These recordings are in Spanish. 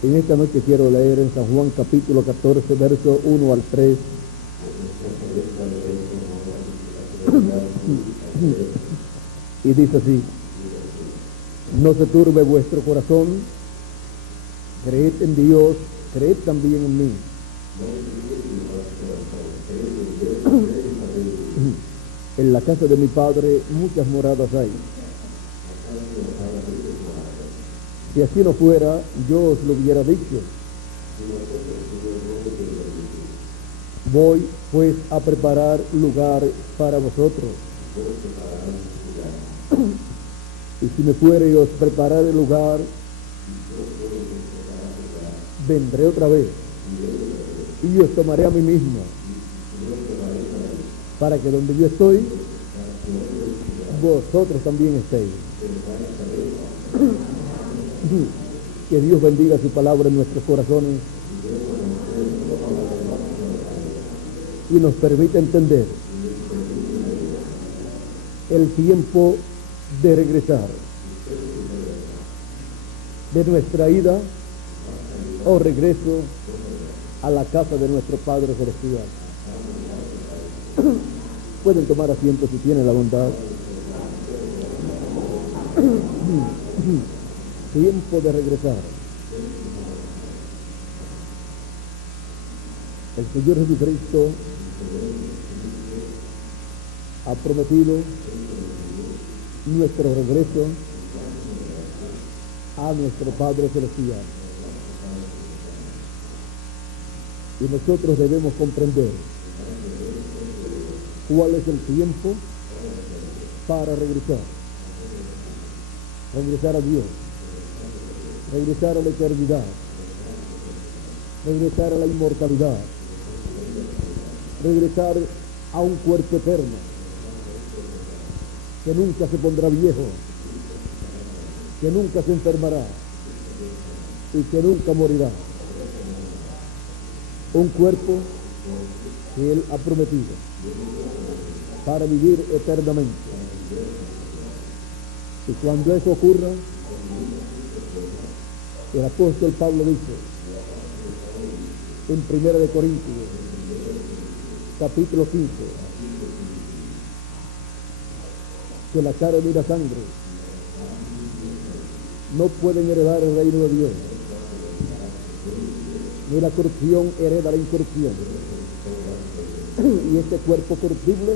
En esta noche quiero leer en San Juan capítulo 14, verso 1 al 3. Y dice así: no se turbe vuestro corazón, creed en Dios, creed también en mí. En la casa de mi Padre muchas moradas hay. Si así no fuera, yo os lo hubiera dicho. Voy pues a preparar lugar para vosotros. Y si me fuere y os prepararé lugar, vendré otra vez y os tomaré a mí mismo, para que donde yo estoy, vosotros también estéis. Que Dios bendiga su palabra en nuestros corazones y nos permita entender el tiempo de regresar de nuestra ida o regreso a la casa de nuestro Padre Celestial. Pueden tomar asiento si tienen la bondad. Tiempo de regresar. El Señor Jesucristo ha prometido nuestro regreso a nuestro Padre Celestial. Y nosotros debemos comprender cuál es el tiempo para regresar. Regresar a Dios. Regresar a la eternidad. Regresar a la inmortalidad. Regresar a un cuerpo eterno que nunca se pondrá viejo, que nunca se enfermará y que nunca morirá. Un cuerpo que Él ha prometido para vivir eternamente. Y cuando eso ocurra, el apóstol Pablo dice en 1 de Corintios capítulo 15 que la carne y la sangre no pueden heredar el reino de Dios, ni la corrupción hereda la incorrupción. Y este cuerpo corruptible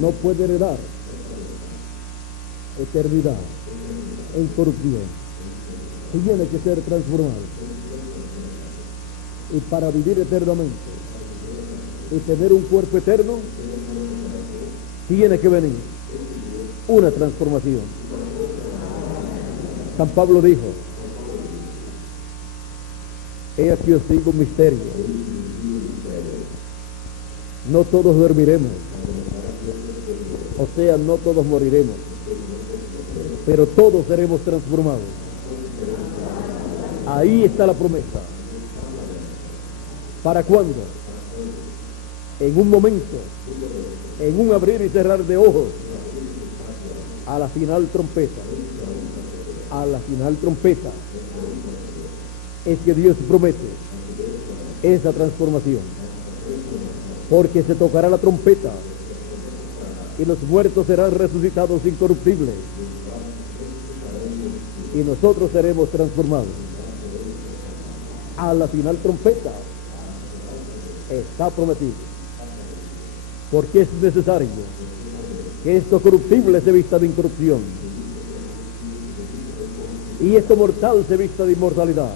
no puede heredar eternidad e incorrupción. Tiene que ser transformado. Y para vivir eternamente y tener un cuerpo eterno, tiene que venir una transformación. San Pablo dijo: he aquí os digo un misterio. No todos dormiremos, o sea, no todos moriremos, pero todos seremos transformados. Ahí está la promesa. ¿Para cuándo? En un momento, en un abrir y cerrar de ojos, a la final trompeta. A la final trompeta es que Dios promete esa transformación, porque se tocará la trompeta y los muertos serán resucitados incorruptibles y nosotros seremos transformados. A la final trompeta está prometido, porque es necesario que esto corruptible se vista de incorrupción y esto mortal se vista de inmortalidad.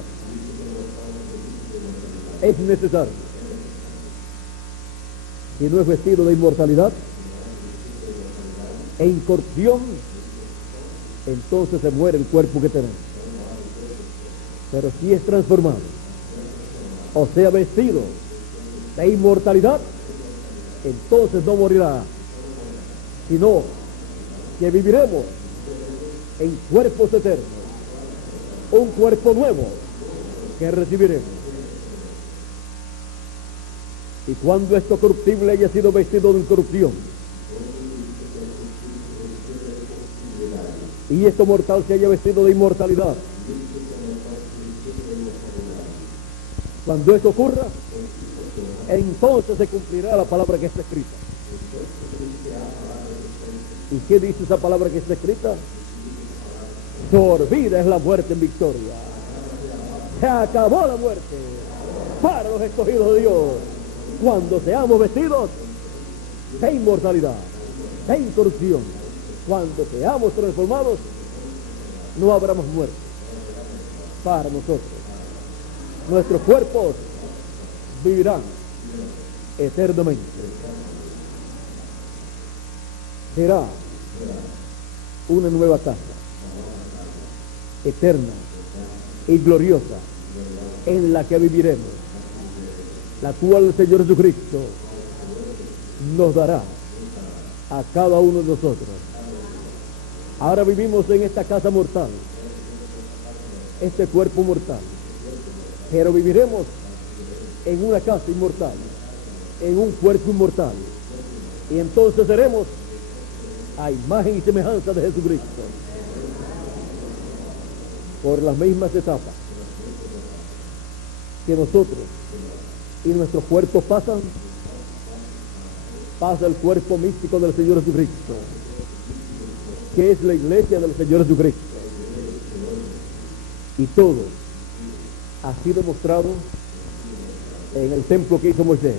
Es necesario. Si no es vestido de inmortalidad e incorrupción, entonces se muere el cuerpo que tenemos. Pero si es transformado, o sea, vestido de inmortalidad, entonces no morirá, sino que viviremos en cuerpos eternos, un cuerpo nuevo que recibiremos. Y cuando esto corruptible haya sido vestido de incorrupción y esto mortal se haya vestido de inmortalidad, Cuando eso ocurra, entonces se cumplirá la palabra que está escrita. ¿Y qué dice esa palabra que está escrita? Sorbida es la muerte en victoria. Se acabó la muerte para los escogidos de Dios. Cuando seamos vestidos de inmortalidad, de incorrupción, cuando seamos transformados, no habrá más muerte para nosotros. Nuestros cuerpos vivirán eternamente. Será una nueva casa, eterna y gloriosa, en la que viviremos, la cual el Señor Jesucristo nos dará a cada uno de nosotros. Ahora vivimos en esta casa mortal, este cuerpo mortal, pero viviremos en una casa inmortal, en un cuerpo inmortal, y entonces seremos a imagen y semejanza de Jesucristo. Por las mismas etapas que nosotros y nuestros cuerpos pasan, pasa el cuerpo místico del Señor Jesucristo, que es la iglesia del Señor Jesucristo. Y todo ha sido mostrado en el templo que hizo Moisés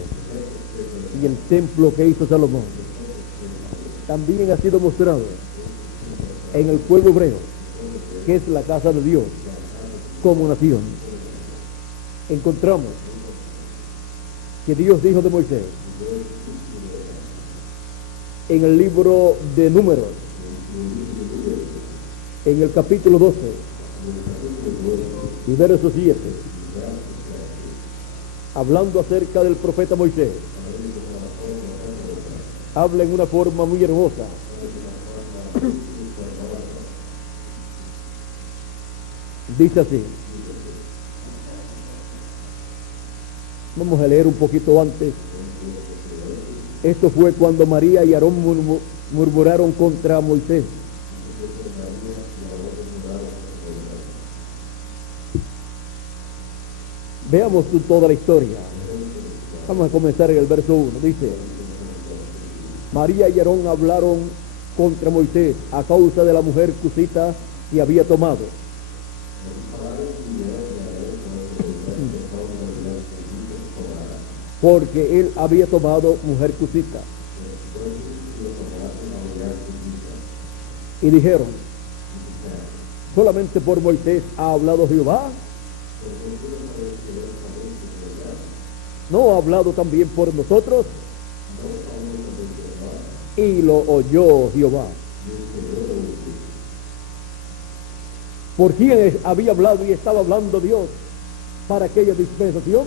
y el templo que hizo Salomón. También ha sido mostrado en el pueblo hebreo, que es la casa de Dios como nación. Encontramos que Dios dijo de Moisés en el libro de Números, en el capítulo 12 y verso 7, hablando acerca del profeta Moisés, habla en una forma muy hermosa. Dice así. Vamos a leer un poquito antes. Esto fue cuando María y Aarón murmuraron contra Moisés. Veamos toda la historia. Vamos a comenzar en el verso 1. Dice: María y Aarón hablaron contra Moisés a causa de la mujer cusita que había tomado. Porque él había tomado mujer cusita. Y dijeron: ¿solamente por Moisés ha hablado Jehová? ¿No ha hablado también por nosotros? Y lo oyó Jehová. ¿Por quién había hablado y estaba hablando Dios para aquella dispensación?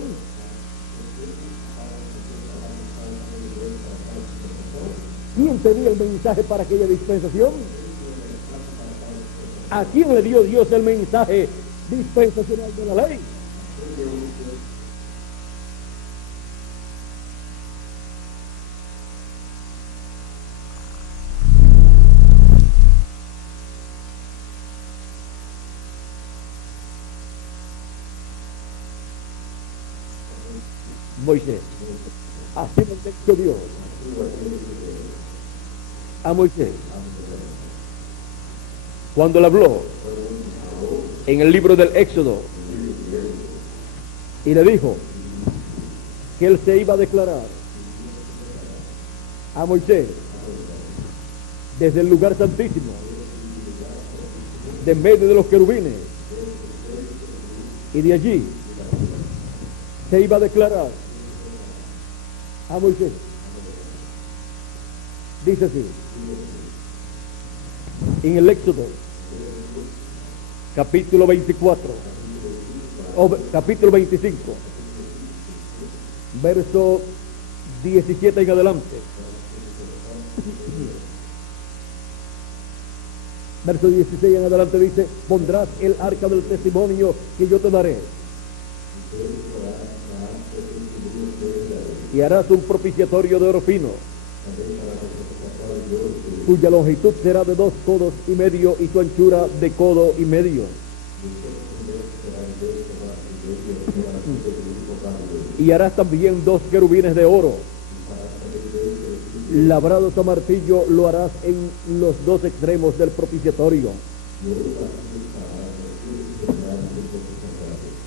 ¿Quién tenía el mensaje para aquella dispensación? ¿A quién le dio Dios el mensaje dispensacional de la ley? Moisés. Así lo dijo Dios a Moisés cuando le habló en el libro del Éxodo y le dijo que él se iba a declarar a Moisés desde el lugar santísimo, de en medio de los querubines, y de allí se iba a declarar a Moisés. Dice así en el Éxodo capítulo 24 o capítulo 25 verso 17 en adelante. Verso 16 en adelante dice: pondrás el arca del testimonio que yo te daré, y harás un propiciatorio de oro fino, cuya longitud será de 2 codos y medio y su anchura de codo y medio. Y harás también 2 querubines de oro, labrados a martillo, lo harás en los 2 extremos del propiciatorio.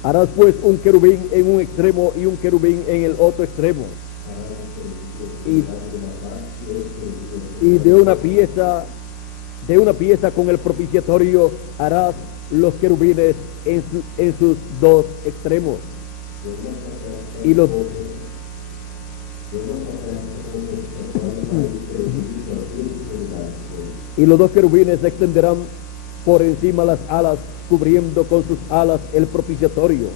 Harás pues un querubín en un extremo y un querubín en el otro extremo. Y de una pieza con el propiciatorio harás los querubines en sus 2 extremos. Y los 2 querubines se extenderán por encima las alas, cubriendo con sus alas el propiciatorio.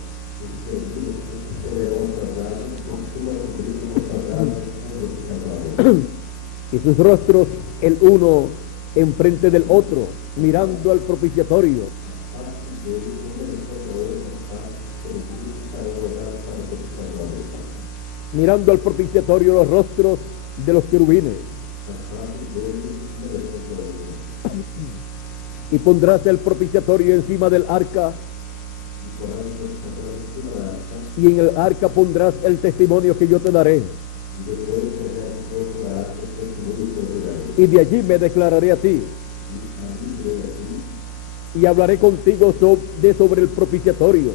Y sus rostros el uno enfrente del otro, mirando al propiciatorio. Mirando al propiciatorio los rostros de los querubines. Y pondrás el propiciatorio encima del arca, y en el arca pondrás el testimonio que yo te daré. Y de allí me declararé a ti, y hablaré contigo sobre el propiciatorio,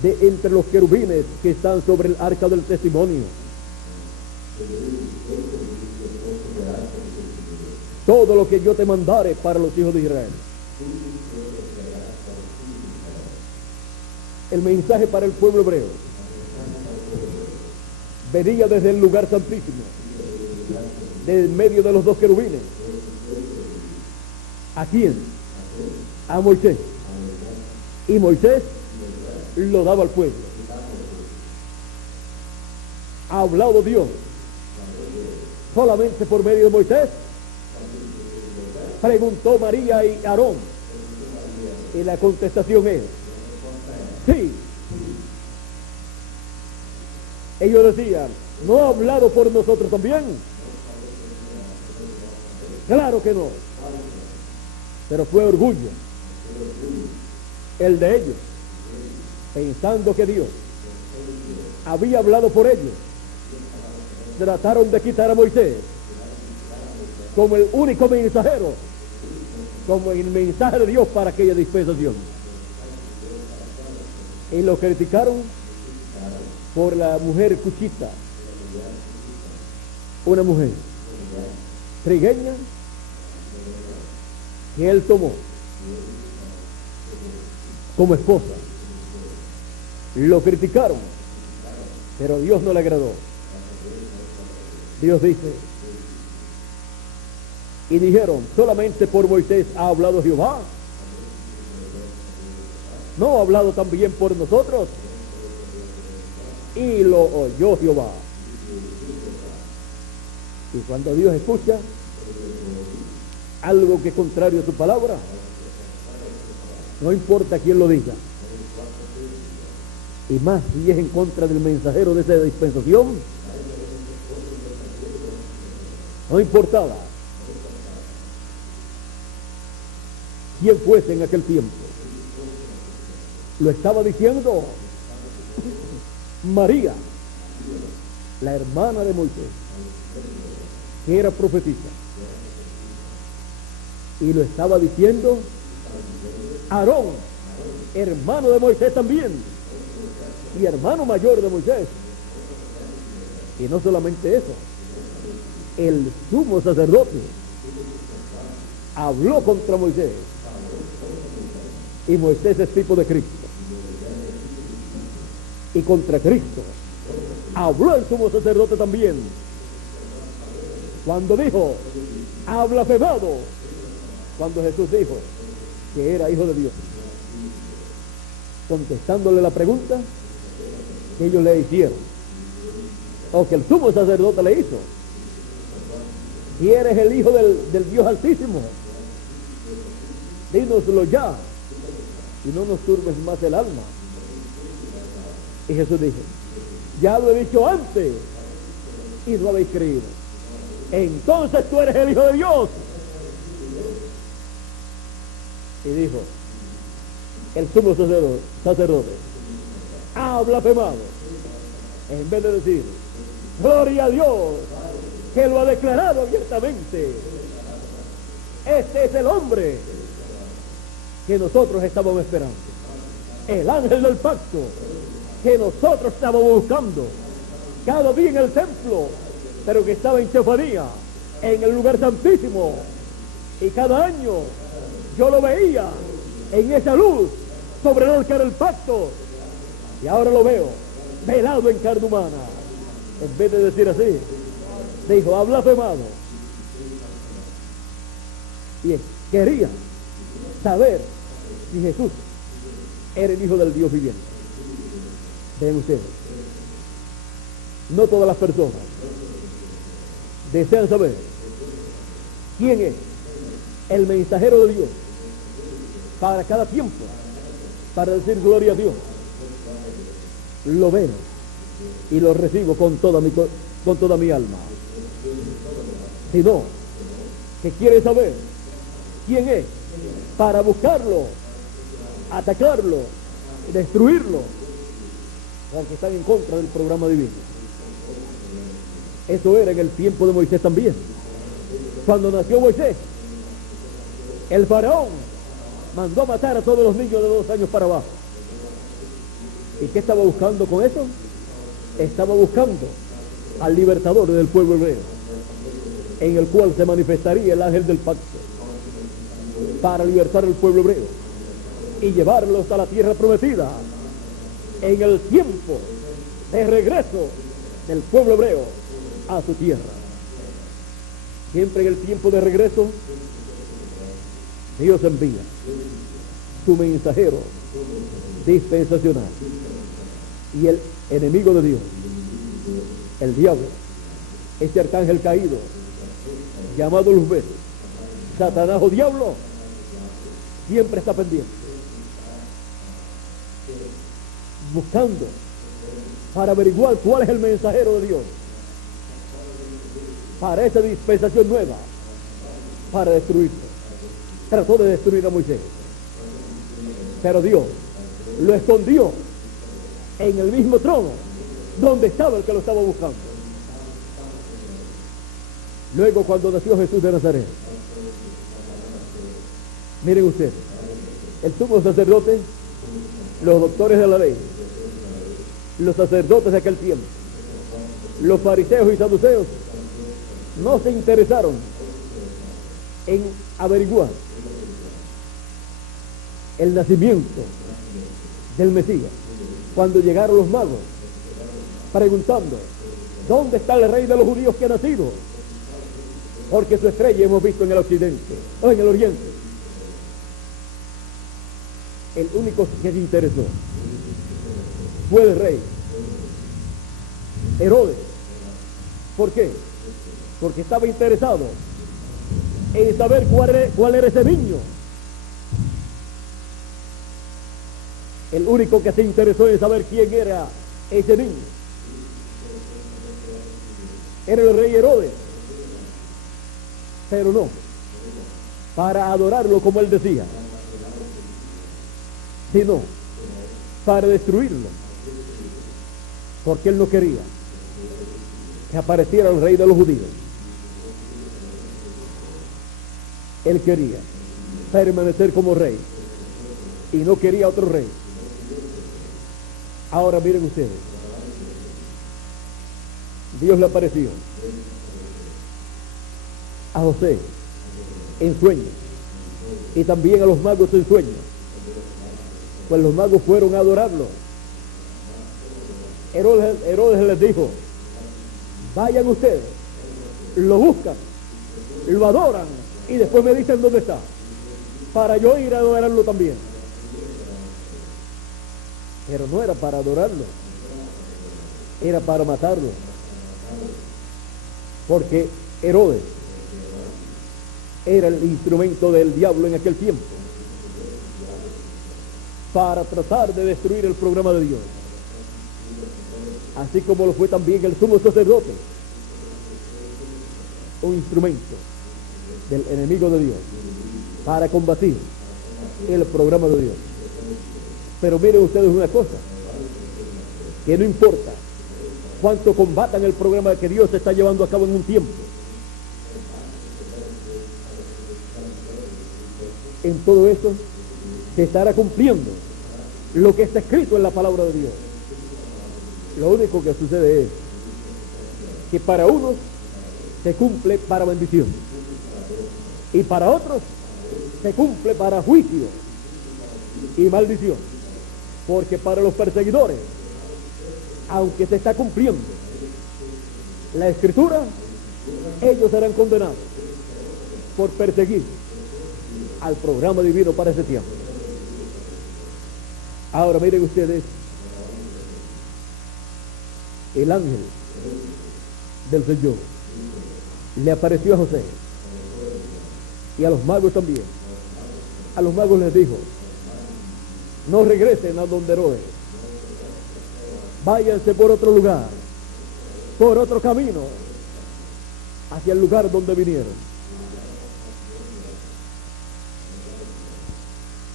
de entre los querubines que están sobre el arca del testimonio. Todo lo que yo te mandare para los hijos de Israel. El mensaje para el pueblo hebreo venía desde el lugar santísimo, de en medio de los 2 querubines. ¿A quién? A Moisés. Y Moisés lo daba al pueblo. ¿Ha hablado Dios solamente por medio de Moisés? Preguntó María y Aarón, y la contestación es sí. Ellos decían, ¿no ha hablado por nosotros también? Claro que no. Pero fue orgullo el de ellos, pensando que Dios había hablado por ellos. Trataron de quitar a Moisés como el único mensajero, como el mensaje de Dios para aquella dispensación. Y lo criticaron por la mujer cuchita, una mujer trigueña que él tomó como esposa. Lo criticaron, pero Dios no le agradó. Dios dice, y dijeron, solamente por Moisés ha hablado Jehová, ¿no ha hablado también por nosotros? Y lo oyó Jehová. Y cuando Dios escucha algo que es contrario a su palabra, no importa quién lo diga, y más si es en contra del mensajero de esa dispensación, no importaba quién fuese en aquel tiempo. Lo estaba diciendo María, la hermana de Moisés, que era profetisa. Y lo estaba diciendo Aarón, hermano de Moisés también, y hermano mayor de Moisés. Y no solamente eso, el sumo sacerdote habló contra Moisés, y Moisés es tipo de Cristo, y contra Cristo habló el sumo sacerdote también, cuando dijo, ha blasfemado, cuando Jesús dijo que era hijo de Dios, contestándole la pregunta que ellos le hicieron, o que el sumo sacerdote le hizo: si eres el hijo del Dios Altísimo, dínoslo ya, y no nos turbes más el alma. Y Jesús dijo, ya lo he dicho antes, y no habéis creído. Entonces tú eres el hijo de Dios. Y dijo el sumo sacerdote, ha blasfemado, en vez de decir, gloria a Dios, que lo ha declarado abiertamente. Este es el hombre que nosotros estábamos esperando, el ángel del pacto que nosotros estábamos buscando cada día en el templo, pero que estaba en Chefanía, en el lugar santísimo, y cada año yo lo veía en esa luz sobre el arca del pacto, y ahora lo veo velado en carne humana. En vez de decir así, dijo, ha blasfemado. Y quería saber si Jesús era el Hijo del Dios viviente. Ven ustedes, no todas las personas desean saber quién es el mensajero de Dios para cada tiempo, para decir gloria a Dios. Lo veo y lo recibo con toda mi alma. Sino que quiere saber quién es para buscarlo, atacarlo, destruirlo, aunque están en contra del programa divino. Eso era en el tiempo de Moisés también. Cuando nació Moisés, el faraón mandó a matar a todos los niños de 2 años para abajo. ¿Y qué estaba buscando con eso? Estaba buscando al libertador del pueblo hebreo, en el cual se manifestaría el ángel del pacto para libertar al pueblo hebreo y llevarlos a la tierra prometida en el tiempo de regreso del pueblo hebreo a su tierra. Siempre en el tiempo de regreso, Dios envía su mensajero dispensacional, y el enemigo de Dios, el diablo, este arcángel caído llamado Luzbel, Satanás o diablo, siempre está pendiente, buscando para averiguar cuál es el mensajero de Dios para esa dispensación nueva, para destruirlo. Trató de destruir a Moisés, pero Dios lo escondió en el mismo trono donde estaba el que lo estaba buscando. Luego, cuando nació Jesús de Nazaret, miren ustedes, el sumo sacerdote, los doctores de la ley, los sacerdotes de aquel tiempo, los fariseos y saduceos, no se interesaron en averiguar el nacimiento del Mesías. Cuando llegaron los magos preguntando, ¿dónde está el rey de los judíos que ha nacido? Porque su estrella hemos visto en el occidente o en el oriente. El único que se interesó fue el rey Herodes. ¿Por qué? Porque estaba interesado en saber cuál era ese niño. El único que se interesó en saber quién era ese niño era el rey Herodes, pero no para adorarlo como él decía, sino para destruirlo, porque él no quería que apareciera el rey de los judíos. Él quería permanecer como rey y no quería otro rey. Ahora miren ustedes, Dios le apareció a José en sueños y también a los magos en sueños. Pues los magos fueron a adorarlo. Herodes les dijo, vayan ustedes, lo buscan, lo adoran y después me dicen dónde está, para yo ir a adorarlo también. Pero no era para adorarlo, era para matarlo, porque Herodes era el instrumento del diablo en aquel tiempo para tratar de destruir el programa de Dios, así como lo fue también el sumo sacerdote, un instrumento del enemigo de Dios para combatir el programa de Dios. Pero miren ustedes una cosa, que no importa cuánto combatan el programa que Dios está llevando a cabo en un tiempo, en todo eso se estará cumpliendo lo que está escrito en la palabra de Dios. Lo único que sucede es que para unos se cumple para bendición y para otros se cumple para juicio y maldición, porque para los perseguidores, aunque se está cumpliendo la escritura, ellos serán condenados por perseguir al programa divino para ese tiempo. Ahora miren ustedes, el ángel del Señor le apareció a José y a los magos también. A los magos les dijo: no regresen a donde Herodes, váyanse por otro lugar, por otro camino, hacia el lugar donde vinieron.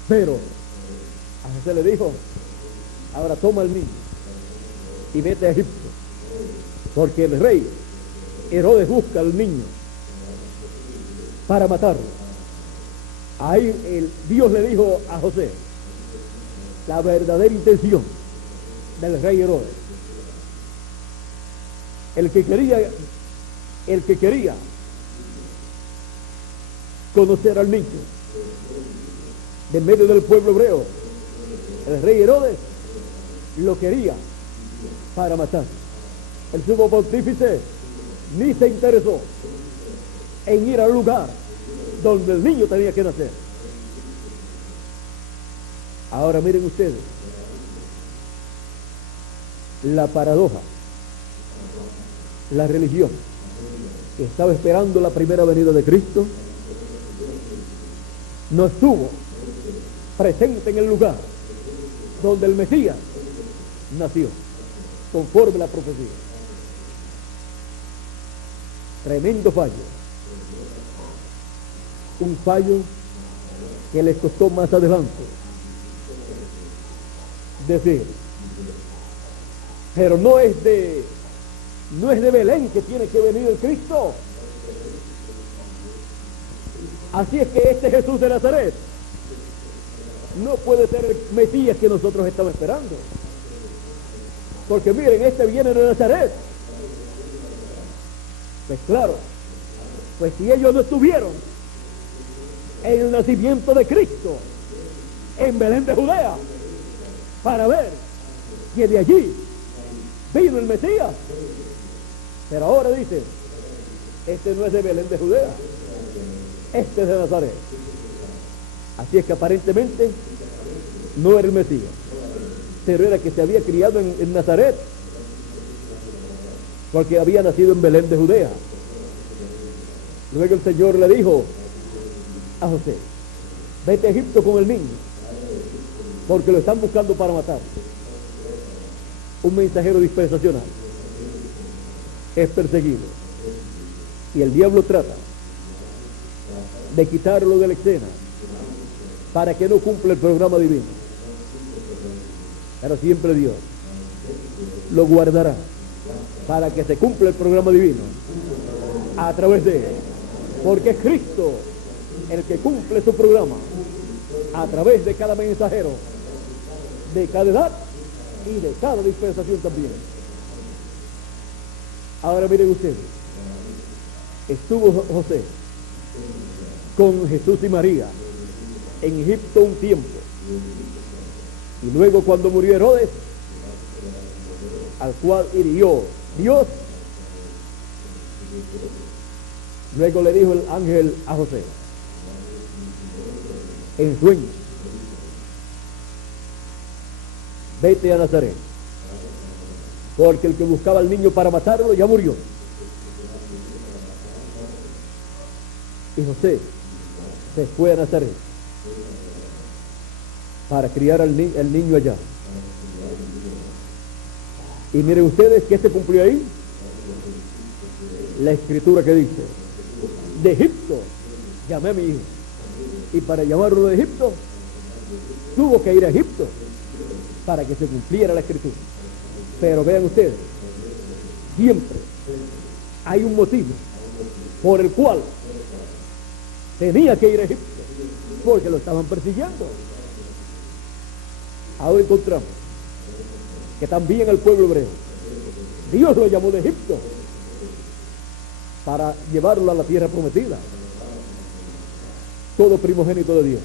Pero a José le dijo: ahora toma al niño y vete a Egipto, porque el rey Herodes busca al niño para matarlo. Ahí Dios le dijo a José la verdadera intención del rey Herodes. El que quería conocer al niño de medio del pueblo hebreo, el rey Herodes lo quería para matar. El sumo pontífice ni se interesó en ir al lugar donde el niño tenía que nacer. Ahora miren ustedes la paradoja. La religión que estaba esperando la primera venida de Cristo no estuvo presente en el lugar donde el Mesías nació, conforme a la profecía. Tremendo fallo. Un fallo que les costó más adelante decir: pero no es de Belén que tiene que venir el Cristo. Así es que este Jesús de Nazaret no puede ser el Mesías que nosotros estamos esperando, porque miren, este viene de Nazaret. Pues claro, pues si ellos no estuvieron en el nacimiento de Cristo en Belén de Judea para ver que de allí vino el Mesías, pero ahora dice: este no es de Belén de Judea, este es de Nazaret. Así es que aparentemente no era el Mesías, pero era que se había criado en Nazaret, porque había nacido en Belén de Judea. Luego el Señor le dijo a José: vete a Egipto con el niño, porque lo están buscando para matar. Un mensajero dispensacional es perseguido y el diablo trata de quitarlo de la escena para que no cumpla el programa divino, pero siempre Dios lo guardará para que se cumpla el programa divino a través de él, porque es Cristo el que cumple su programa a través de cada mensajero, de cada edad y de cada dispensación también. Ahora miren ustedes, estuvo José con Jesús y María en Egipto un tiempo, y luego cuando murió Herodes, al cual hirió Dios, luego le dijo el ángel a José en sueños: vete a Nazaret, porque el que buscaba al niño para matarlo ya murió. Y José se fue a Nazaret para criar el niño allá. Y miren ustedes que se cumplió ahí la escritura que dice: de Egipto llamé a mi hijo. Y para llamarlo de Egipto tuvo que ir a Egipto para que se cumpliera la escritura. Pero vean ustedes, siempre hay un motivo por el cual tenía que ir a Egipto, porque lo estaban persiguiendo. Ahora encontramos que también el pueblo hebreo, Dios lo llamó de Egipto para llevarlo a la tierra prometida. Todo primogénito de Dios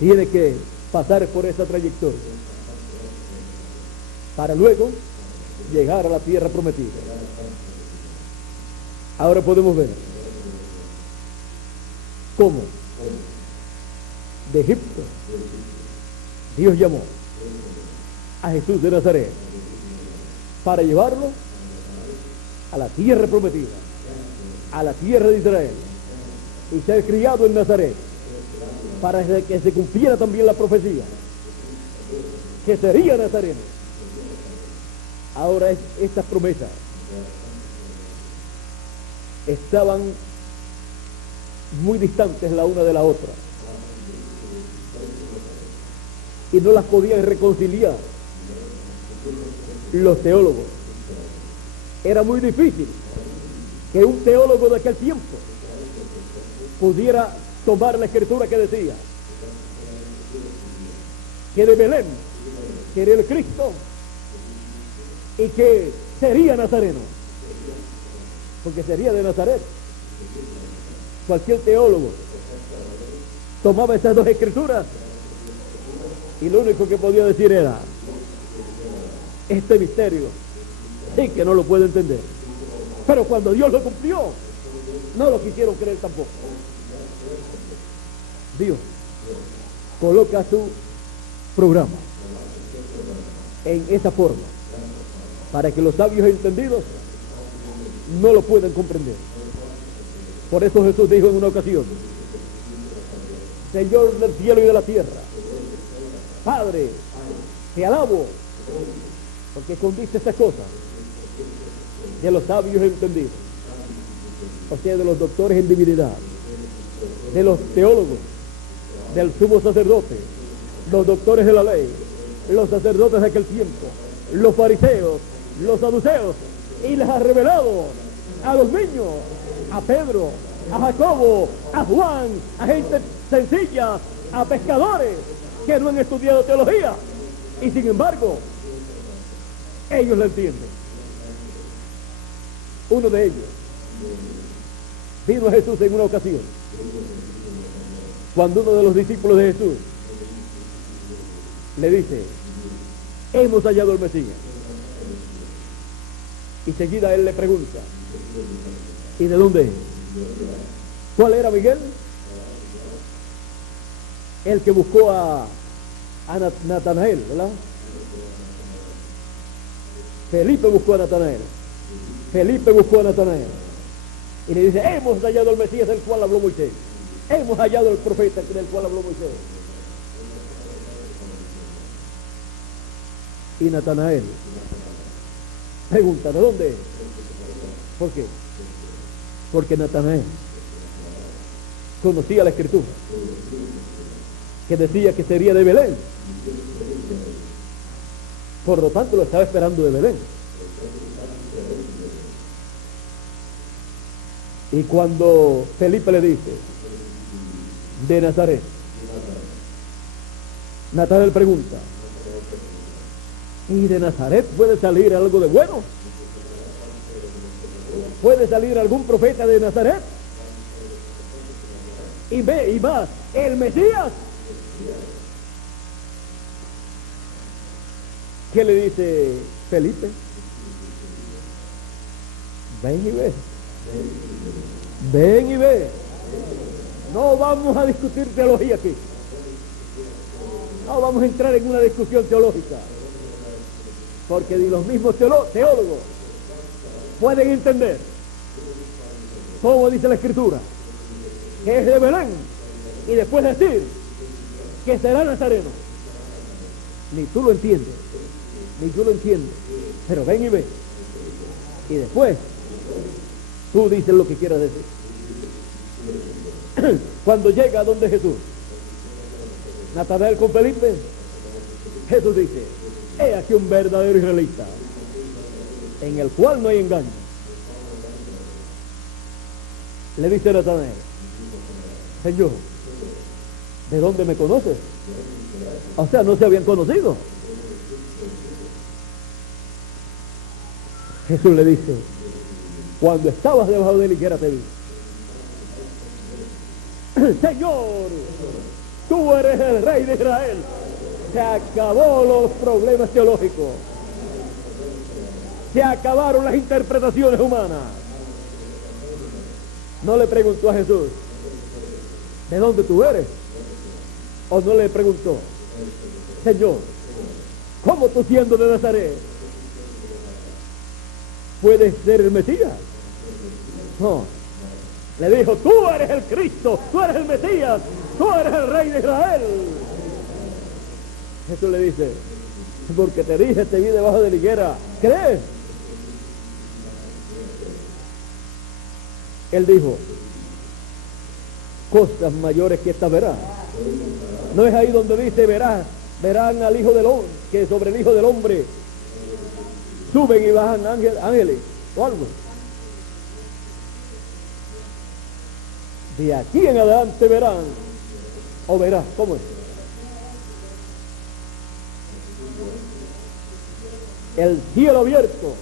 tiene que pasar por esa trayectoria para luego llegar a la tierra prometida. Ahora podemos ver cómo de Egipto Dios llamó a Jesús de Nazaret para llevarlo a la tierra prometida, a la tierra de Israel, y ser criado en Nazaret, para que se cumpliera también la profecía, que sería nazareno. Ahora estas promesas estaban muy distantes la una de la otra, y no las podían reconciliar los teólogos. Era muy difícil que un teólogo de aquel tiempo pudiera tomar la escritura que decía que de Belén, que era el Cristo, y que sería nazareno, porque sería de Nazaret. Cualquier teólogo tomaba esas dos escrituras y lo único que podía decir era: este misterio sí que no lo puedo entender. Pero cuando Dios lo cumplió, no lo quisieron creer tampoco. Dios coloca su programa en esa forma para que los sabios entendidos no lo puedan comprender. Por eso Jesús dijo en una ocasión: Señor del cielo y de la tierra, Padre, te alabo porque escondiste estas cosas de los sabios entendidos, o sea, de los doctores en divinidad, de los teólogos, del sumo sacerdote, los doctores de la ley, los sacerdotes de aquel tiempo, los fariseos, los saduceos, y les ha revelado a los niños, a Pedro, a Jacobo, a Juan, a gente sencilla, a pescadores que no han estudiado teología, y sin embargo ellos lo entienden. Uno de ellos vino a Jesús en una ocasión, cuando uno de los discípulos de Jesús le dice: hemos hallado el Mesías. Y seguida él le pregunta: ¿y de dónde es? ¿Cuál era Miguel? El que buscó a Natanael, ¿verdad? Felipe buscó a Natanael. Felipe buscó a Natanael y le dice: hemos hallado el Mesías del cual habló Moisés. Hemos hallado el profeta del cual habló Moisés. Y Natanael pregunta: ¿de dónde es? ¿Por qué? Porque Natanael conocía la escritura, que decía que sería de Belén. Por lo tanto, lo estaba esperando de Belén. Y cuando Felipe le dice: de Nazaret, Natanael pregunta: ¿y de Nazaret puede salir algo de bueno? ¿Puede salir algún profeta de Nazaret? Y ve, y más, el Mesías. ¿Qué le dice Felipe? Ven y ve. Ven y ve. No vamos a discutir teología aquí. No vamos a entrar en una discusión teológica. Porque ni los mismos teólogos pueden entender, como dice la Escritura, que es de Belén, y después decir que será nazareno. Ni tú lo entiendes, ni yo lo entiendo. Pero ven y ve. Y después tú dices lo que quieras decir. Cuando llega a donde Jesús, Natanael con Felipe, Jesús dice, he aquí un verdadero israelita, en el cual no hay engaño. Le dice Natanael, Señor, ¿de dónde me conoces? O sea, no se habían conocido. Jesús le dice, cuando estabas debajo de la higuera te vi. Señor, tú eres el rey de Israel. Se acabó los problemas teológicos. Se acabaron las interpretaciones humanas. No le preguntó a Jesús, ¿de dónde tú eres? O no le preguntó, Señor, ¿cómo tú siendo de Nazaret puedes ser el Mesías? No, le dijo, tú eres el Cristo, tú eres el Mesías, tú eres el rey de Israel. Jesús le dice, porque te dije, te vi debajo de la higuera, ¿crees? Él dijo, cosas mayores que estas verás. No es ahí donde dice, verán al Hijo del Hombre, que sobre el Hijo del Hombre suben y bajan ángeles o algo. De aquí en adelante verán, o verás, ¿cómo es? El cielo abierto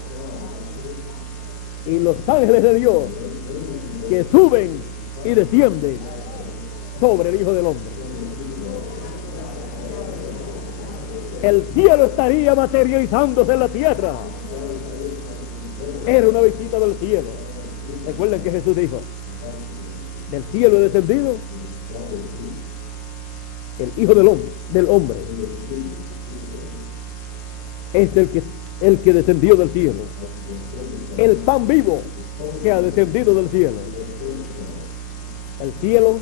y los ángeles de Dios que suben y descienden sobre el Hijo del Hombre. El cielo estaría materializándose en la tierra. Era una visita del cielo. Recuerden que Jesús dijo, del cielo he descendido el Hijo del Hombre. Es el que descendió del cielo. El pan vivo que ha descendido del cielo. El cielo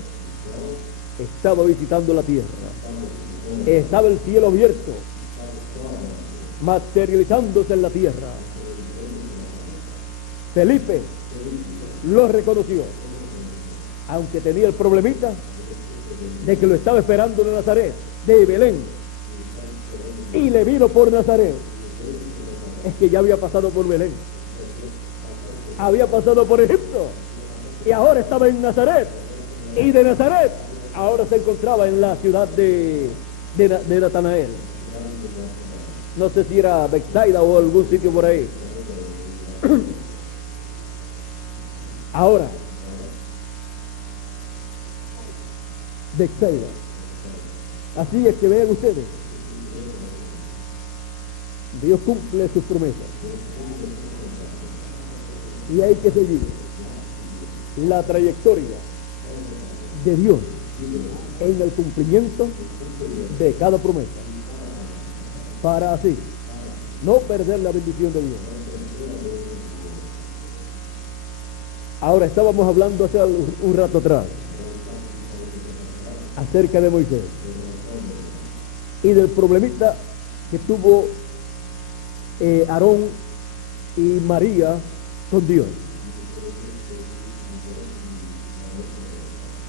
estaba visitando la tierra. Estaba el cielo abierto, materializándose en la tierra. Felipe lo reconoció, aunque tenía el problemita de que lo estaba esperando de Nazaret, de Belén, y le vino por Nazaret. Es que ya había pasado por Belén, había pasado por Egipto, y ahora estaba en Nazaret, y de Nazaret ahora se encontraba en la ciudad de Natanael. No sé si era Betsaida o algún sitio por ahí. Ahora, Betsaida. Así es que vean ustedes, Dios cumple sus promesas y hay que seguir la trayectoria de Dios en el cumplimiento de cada promesa, para así no perder la bendición de Dios. Ahora, estábamos hablando hace un rato atrás acerca de Moisés y del problemita que tuvo Aarón y María con Dios.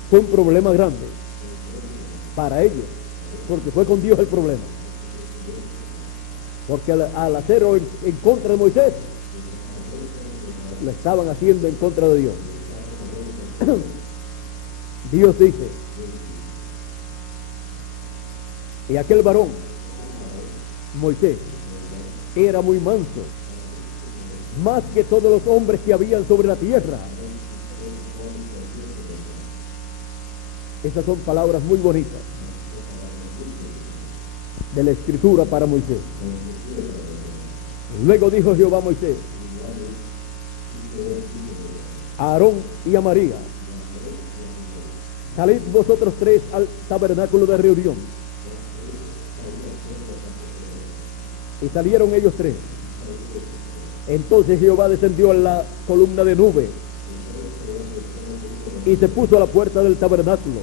Fue un problema grande para ellos, porque fue con Dios el problema. Porque al hacerlo en contra de Moisés, lo estaban haciendo en contra de Dios. Dios dice, y aquel varón, Moisés, era muy manso, más que todos los hombres que habían sobre la tierra. Esas son palabras muy bonitas de la Escritura para Moisés. Luego dijo Jehová a Moisés, a Aarón y a María, salid vosotros tres al tabernáculo de reunión. Y salieron ellos tres. Entonces Jehová descendió en la columna de nube y se puso a la puerta del tabernáculo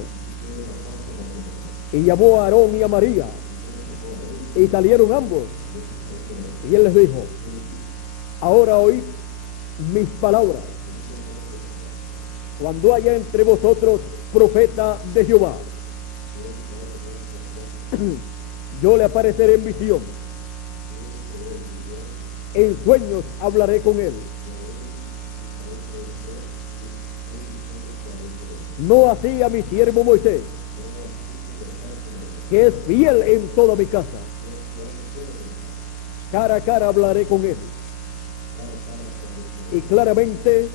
y llamó a Aarón y a María, y salieron ambos, y él les dijo, ahora oíd mis palabras. Cuando haya entre vosotros profeta de Jehová, Yo le apareceré en visión. En sueños hablaré con él. No así a mi siervo Moisés, que es fiel en toda mi casa. Cara a cara hablaré con él. Y claramente,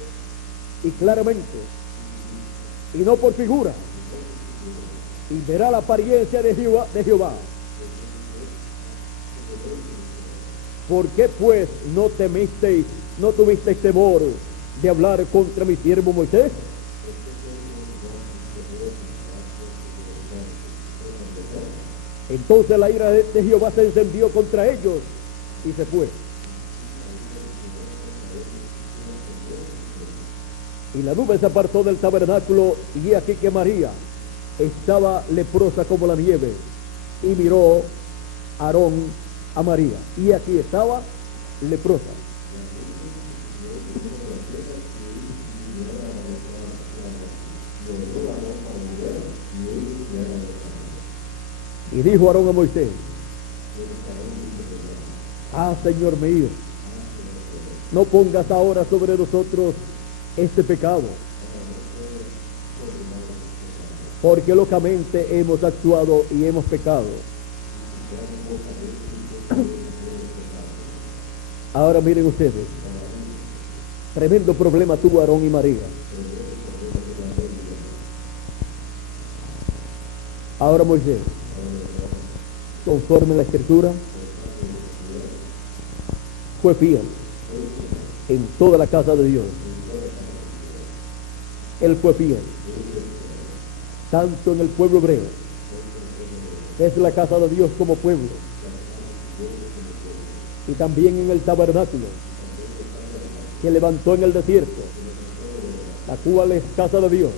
y no por figura. Y verá la apariencia de Jehová. ¿Por qué pues no tuvisteis temor de hablar contra mi siervo Moisés? Entonces la ira de Jehová se encendió contra ellos y se fue. Y la nube se apartó del tabernáculo, y he aquí que María estaba leprosa como la nieve. Y miró Aarón a María, y aquí estaba leprosa. Y dijo Aarón a Moisés: Señor mío, no pongas ahora sobre nosotros este pecado, porque locamente hemos actuado y hemos pecado. Ahora miren ustedes, tremendo problema tuvo Aarón y María. Ahora Moisés, conforme a la Escritura, fue fiel en toda la casa de Dios. Él fue fiel, tanto en el pueblo hebreo, que es la casa de Dios como pueblo, y también en el tabernáculo que levantó en el desierto, la cual es casa de Dios,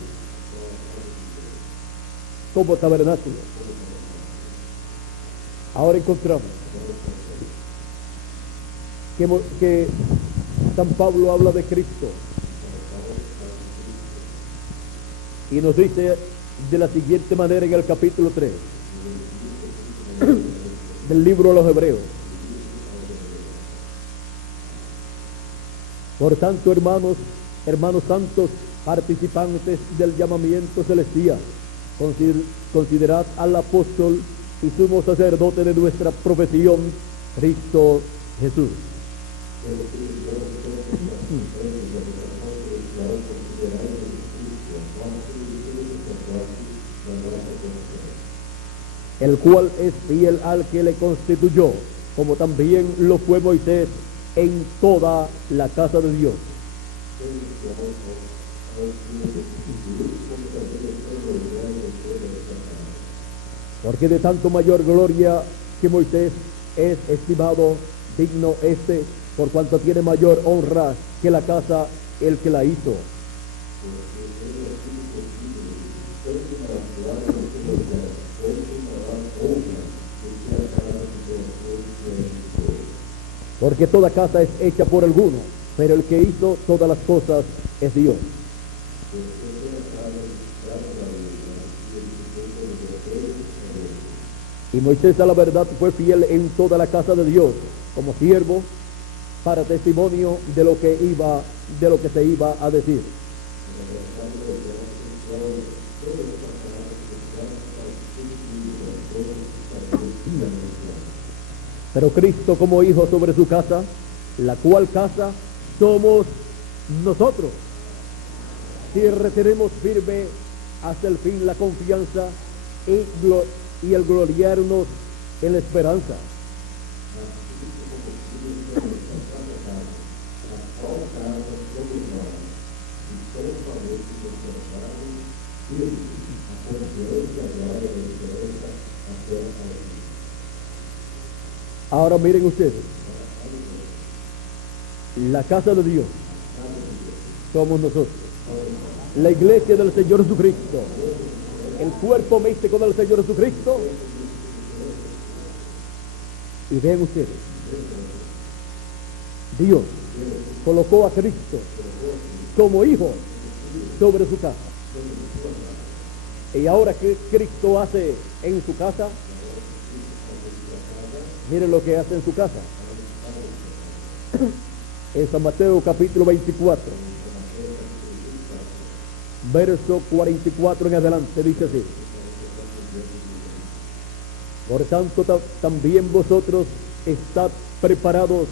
como tabernáculo. Ahora encontramos que San Pablo habla de Cristo y nos dice de la siguiente manera en el capítulo 3 del libro de los Hebreos: por tanto, hermanos santos, participantes del llamamiento celestial, considerad al apóstol y sumo sacerdote de nuestra profesión, Cristo Jesús. El cual es fiel al que le constituyó, como también lo fue Moisés en toda la casa de Dios. Porque de tanto mayor gloria que Moisés es estimado digno por cuanto tiene mayor honra que la casa el que la hizo. Porque toda casa es hecha por alguno, pero el que hizo todas las cosas es Dios. Y Moisés a la verdad fue fiel en toda la casa de Dios, como siervo, para testimonio de lo que se iba a decir. Pero Cristo como hijo sobre su casa, la cual casa somos nosotros, si retenemos firme hasta el fin la confianza y el gloriarnos en la esperanza. Ahora miren ustedes, la casa de Dios somos nosotros, la iglesia del Señor Jesucristo, el cuerpo místico del Señor Jesucristo. Y vean ustedes, Dios colocó a Cristo como hijo sobre su casa. Y ahora, ¿qué Cristo hace en su casa? Miren lo que hace en su casa. En San Mateo capítulo 24, verso 44 en adelante, dice así: por tanto, también vosotros estad preparados,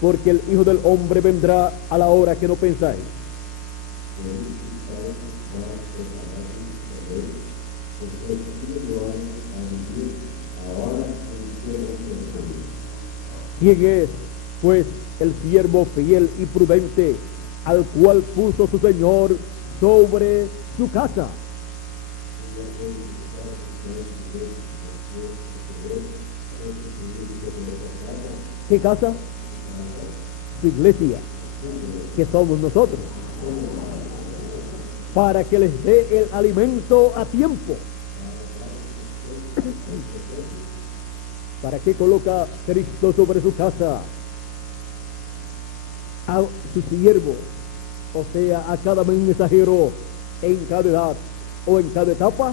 porque el Hijo del Hombre vendrá a la hora que no pensáis. ¿Quién es, pues, el siervo fiel y prudente, al cual puso su Señor sobre su casa? ¿Qué casa? Su iglesia, que somos nosotros, para que les dé el alimento a tiempo. ¿Para qué coloca Cristo sobre su casa a su siervo, o sea, a cada mensajero en cada edad o en cada etapa?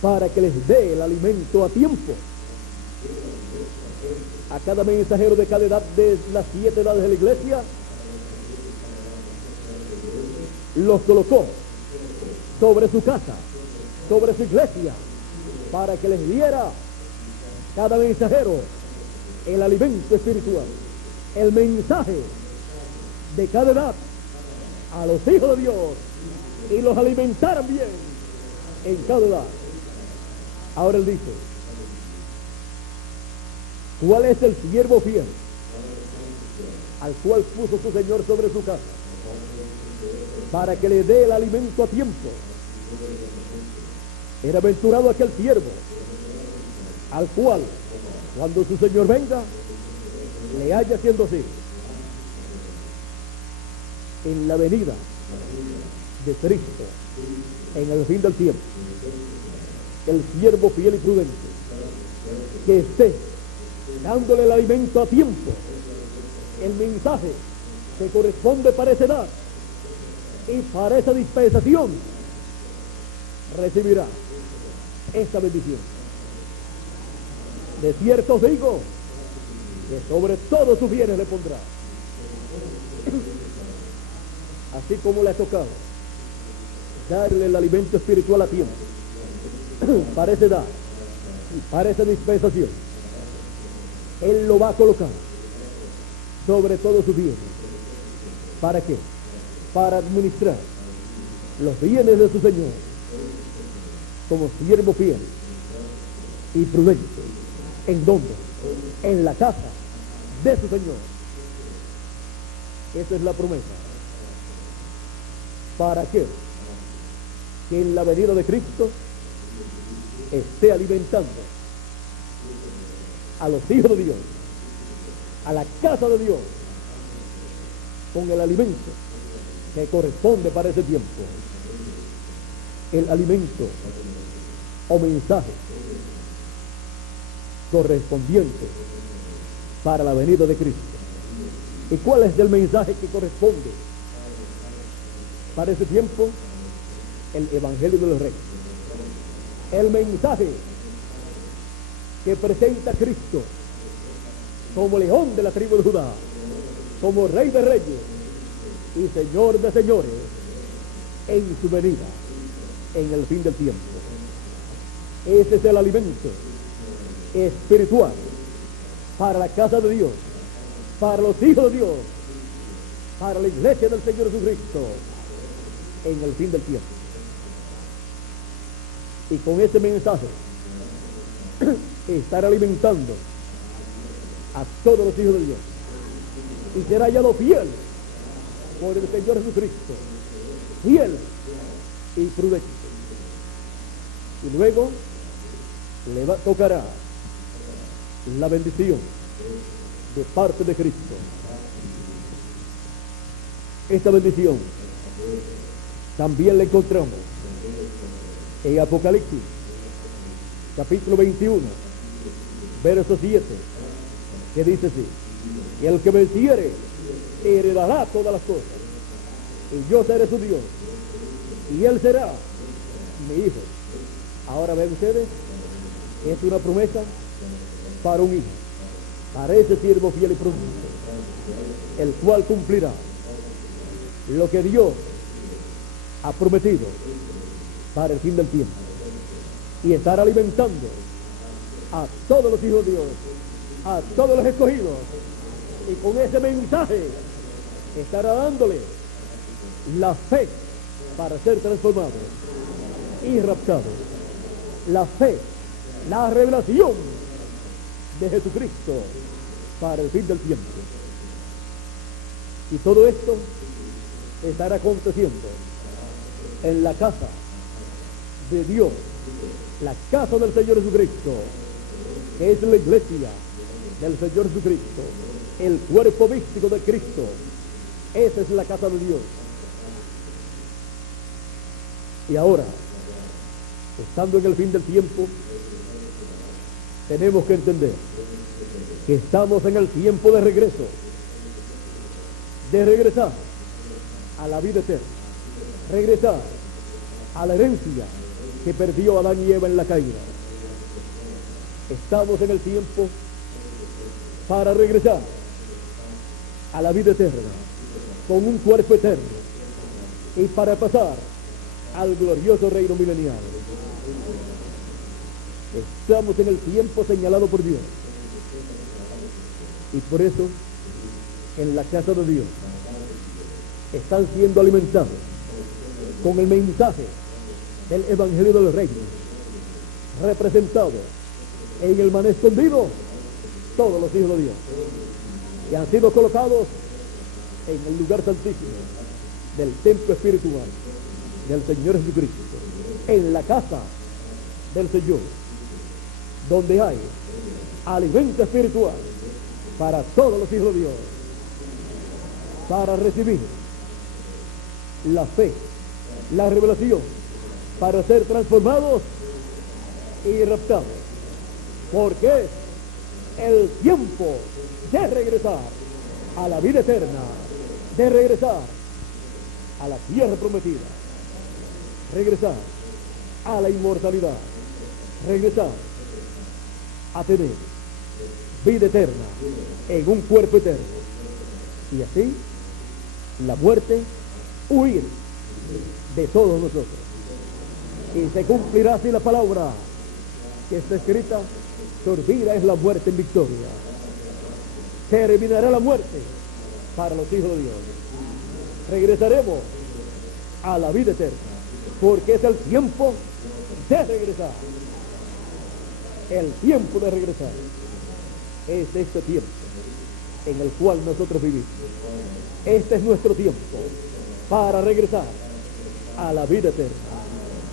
Para que les dé el alimento a tiempo. A cada mensajero de cada edad de las 7 edades de la iglesia los colocó sobre su casa, sobre su iglesia, para que les diera cada mensajero el alimento espiritual, el mensaje de cada edad a los hijos de Dios, y los alimentaran bien en cada edad. Ahora él dice: ¿cuál es el siervo fiel al cual puso su Señor sobre su casa, para que le dé el alimento a tiempo? Bienaventurado aquel siervo al cual, cuando su Señor venga, le haya haciendo así. En la venida de Cristo, en el fin del tiempo, el siervo fiel y prudente, que esté dándole el alimento a tiempo, el mensaje que corresponde para esa edad y para esa dispensación, recibirá esta bendición. De cierto os digo que sobre todos sus bienes le pondrá. Así como le ha tocado darle el alimento espiritual a tiempo para esa edad y para esa dispensación, él lo va a colocar sobre todos sus bienes. ¿Para qué? Para administrar los bienes de su Señor como siervo fiel y prudente. ¿En dónde? En la casa de su Señor. Esa es la promesa. ¿Para qué? Que en la venida de Cristo esté alimentando a los hijos de Dios, a la casa de Dios, con el alimento que corresponde para ese tiempo. El alimento o mensaje correspondiente para la venida de Cristo. ¿Y cuál es el mensaje que corresponde para ese tiempo? El Evangelio de los Reyes. El mensaje que presenta a Cristo como león de la tribu de Judá, como Rey de Reyes y Señor de Señores en su venida, en el fin del tiempo. Ese es el alimento espiritual para la casa de Dios, para los hijos de Dios, para la iglesia del Señor Jesucristo en el fin del tiempo. Y con ese mensaje estar alimentando a todos los hijos de Dios, y será hallado fiel por el Señor Jesucristo, fiel y prudente. Y luego tocará la bendición de parte de Cristo. Esta bendición también la encontramos en Apocalipsis capítulo 21 verso 7, que dice así: y el que venciere heredará todas las cosas, y yo seré su Dios, y él será mi hijo. Ahora ven ustedes, es una promesa para un hijo, para ese siervo fiel y prudente, el cual cumplirá lo que Dios ha prometido para el fin del tiempo, y estar alimentando a todos los hijos de Dios, a todos los escogidos, y con ese mensaje estará dándole la fe para ser transformado y raptado, la fe, la revelación de Jesucristo para el fin del tiempo. Y todo esto estará aconteciendo en la casa de Dios, la casa del Señor Jesucristo, que es la iglesia del Señor Jesucristo, el cuerpo místico de Cristo. Esa es la casa de Dios. Y ahora, estando en el fin del tiempo, tenemos que entender que estamos en el tiempo de regreso, de regresar a la vida eterna, regresar a la herencia que perdió Adán y Eva en la caída. Estamos en el tiempo para regresar a la vida eterna con un cuerpo eterno y para pasar al glorioso reino milenial. Estamos en el tiempo señalado por Dios, y por eso en la casa de Dios están siendo alimentados con el mensaje del Evangelio del Reino, representado en el maná escondido todos los hijos de Dios, que han sido colocados en el lugar santísimo del templo espiritual del Señor Jesucristo, en la casa del Señor, donde hay alimento espiritual para todos los hijos de Dios, para recibir la fe, la revelación, para ser transformados y raptados, porque es el tiempo de regresar a la vida eterna, de regresar a la tierra prometida, regresar a la inmortalidad, regresar a tener vida eterna en un cuerpo eterno, y así la muerte huir de todos nosotros. Y se cumplirá así la palabra que está escrita: sorbida es la muerte en victoria. Terminará la muerte para los hijos de Dios. Regresaremos a la vida eterna, porque es el tiempo de regresar. El tiempo de regresar es este tiempo en el cual nosotros vivimos. Este es nuestro tiempo para regresar a la vida eterna,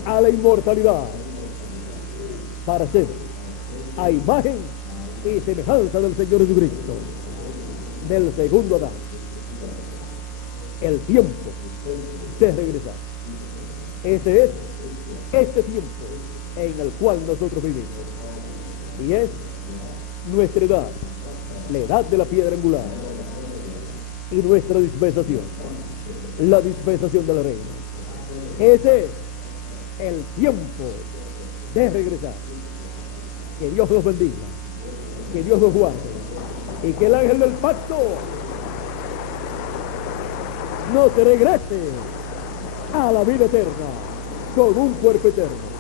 a la inmortalidad, para ser a imagen y semejanza del Señor Jesucristo, del segundo Adán. El tiempo de regresar. Ese es este tiempo en el cual nosotros vivimos. Y es nuestra edad, la edad de la piedra angular, y nuestra dispensación, la dispensación del reino. Ese es el tiempo de regresar. Que Dios los bendiga, que Dios los guarde, y que el ángel del pacto nos regrese a la vida eterna con un cuerpo eterno.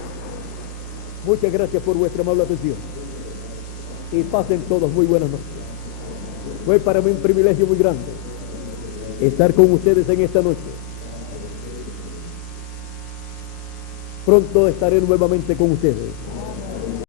Muchas gracias por vuestra amable atención, y pasen todos muy buenas noches. Fue para mí un privilegio muy grande estar con ustedes en esta noche. Pronto estaré nuevamente con ustedes.